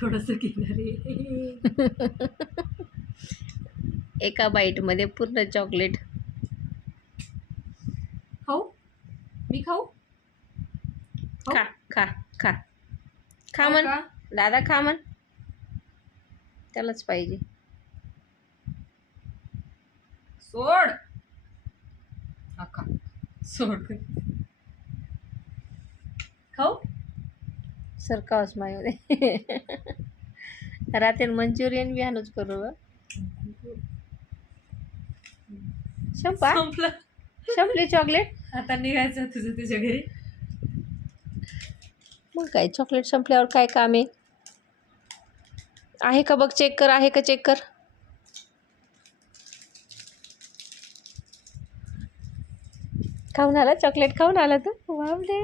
थोडंसं घेणार आहे. एका बाईटमध्ये पूर्ण चॉकलेट. खाऊ? मी खाऊ? खा खा खा खा खाऊ म्हण. का? दादा खा म्हण. त्यालाच पाहिजे. सोड. खा. सोड. खाऊ? सरकावच माझ्यामध्ये. रात्री मंचुरियन बी आणूच करू ग. संपा संपलं. संपले चॉकलेट. आता निघायचं तुझं तुझ्या घरी. मग काय चॉकलेट संपल्यावर काय काम आहे का बघ. चेक कर. आहे का चेक कर. खाऊन आला चॉकलेट. खाऊन आला तू. बापरे.